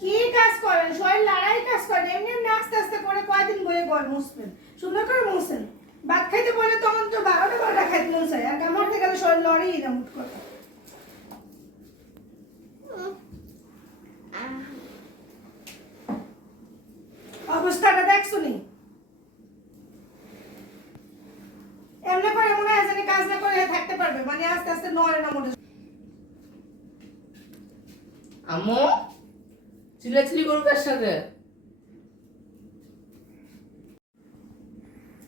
কি কাজ করেন শরীর লড়াই কাজ করেন এমনি এমনি আস্তে আস্তে করে কয়দিন বয়ে ঘর মুছবেন? সুন্দর করে মুছেন। ভাত খাইতে বলে তখন তো বারোটা বারোটা খাইতে মন চায়। আর কামড়তে গেলে শরীর লড়েই না মুট করে। অবস্থাটা দেখছ নি এমনি করে মনে হয় জানি কাজ না করে থাকতে পারবে। মানে আস্তে আস্তে নড়ে না মোটে। আম্মু? চিল্লাচিল্লি করো কার সাথে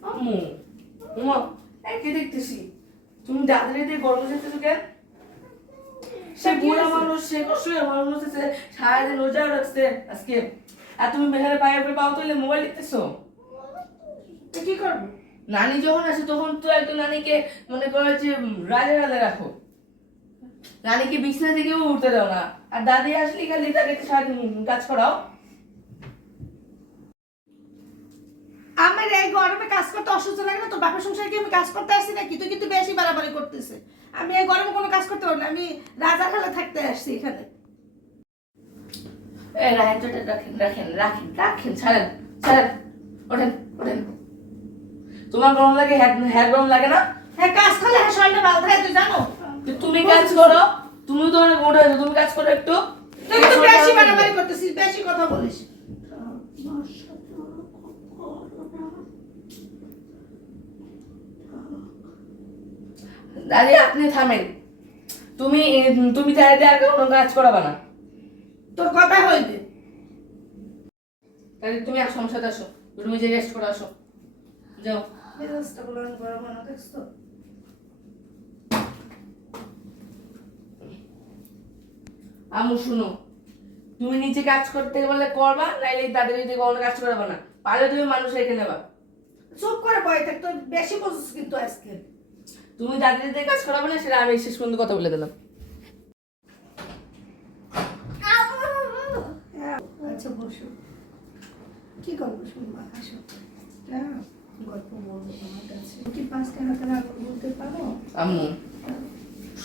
আম্মু উমা একে দেখতেছি তুমি দাদারে দিয়ে গরম যেতেছো কেন সে তা বুড়া মানুষ সে করে মানুষ হচ্ছে সারাদিন রোজা রাখছে আজকে আর তুমি মেহের পায়ে উপরে পাও তুলে মোবাইল দেখতেছো তো কি করব নানি যখন আসে তখন তো একদম নানিকে মনে করো যে রাজা রাজা রাখো নানিকে বিছনা থেকেও উঠতে দাও না। আর দাদি আসলে খালি তাকে সারাদিন কাজ করাও। আমার এই গরমে কাজ করতে লাগে না তোর বাপের সংসারে কি আমি কাজ করতে আসছি নাকি? তুই কিন্তু বেশি বাড়াবাড়ি করতেছে আমি এই গরমে কোনো কাজ করতে পারব না আমি রাজা খেলা থাকতে আসছি এখানে। রাখেন রাখেন রাখেন রাখেন ছাড়েন ছাড়েন ওঠেন ওঠেন। তোমার গরম লাগে হ্যাঁ হ্যাঁ গরম লাগে না? হ্যাঁ কাজ করলে হ্যাঁ শরীরটা ভালো থাকে তুই জানো? তুমি কাজ করো। তুমি তো অনেক মোটা হয়েছো তুমি কাজ করো একটু। তুই কিন্তু বেশি বাড়াবাড়ি করতেছিস বেশি কথা বলিস। দাদি আপনি থামেন। তুমি তুমি চাইলে আর কোনো কাজ করাবা না। তোর কথা হইবে তাহলে তুমি আসো আমার আসো। রুমে যে রেস্ট করে আসো। যাও। গরম না দেখছ? আমু শুনো। তুমি নিজে কাজ করতে বলে করবা নাইলে তাদের যদি কোনো কাজ করাবা না। পারলে তুমি মানুষ রেখে নেবা। চুপ করে বয়ে থাক তুই বেশি বলছিস কিন্তু আজকে। তুমি দাদির দিয়ে কাজ করাবে না সেটা আমি শেষ পর্যন্ত কথা বলে দিলাম। হ্যাঁ, আচ্ছা বসো। কি গল্প শুনবা? আসো। হ্যাঁ গল্প বলব তোমার কাছে। কি পাঁচ টাকা করে আগুন বলতে পারো? আম্মু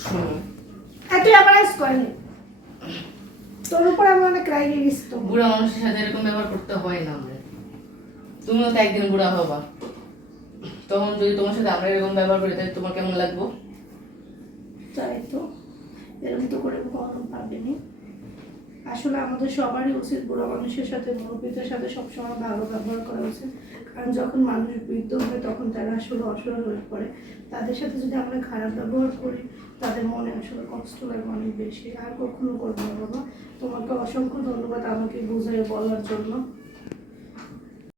শুনো। হ্যাঁ তুই আমার আইস করেনি তোর উপর আমি অনেক রাগে গেছি তো বুড়া মানুষের সাথে এরকম ব্যবহার করতে হয় না আমরা তুমিও তো একদিন বুড়া হবা। তখন যদি তোমার সাথে আমরা এরকম ব্যবহার করি তাহলে তোমার কেমন লাগবো? তাই তো। এরকম তো করে কখনো পাবেনি আসলে আমাদের সবারই উচিত বুড়ো মানুষের সাথে, মুরব্বীদের সাথে সবসময় ভালো ব্যবহার করা উচিত। কারণ যখন মানুষ বৃদ্ধ হয়, তখন তারা আসলে অসহায় হয়ে পড়ে। তাদের সাথে যদি আমরা খারাপ ব্যবহার করি, তাদের মনে আসলে কষ্ট লাগে অনেক বেশি। আর কখনো করব না, বাবা। তোমাকে অসংখ্য ধন্যবাদ আমাকে বুঝিয়ে বলার জন্য।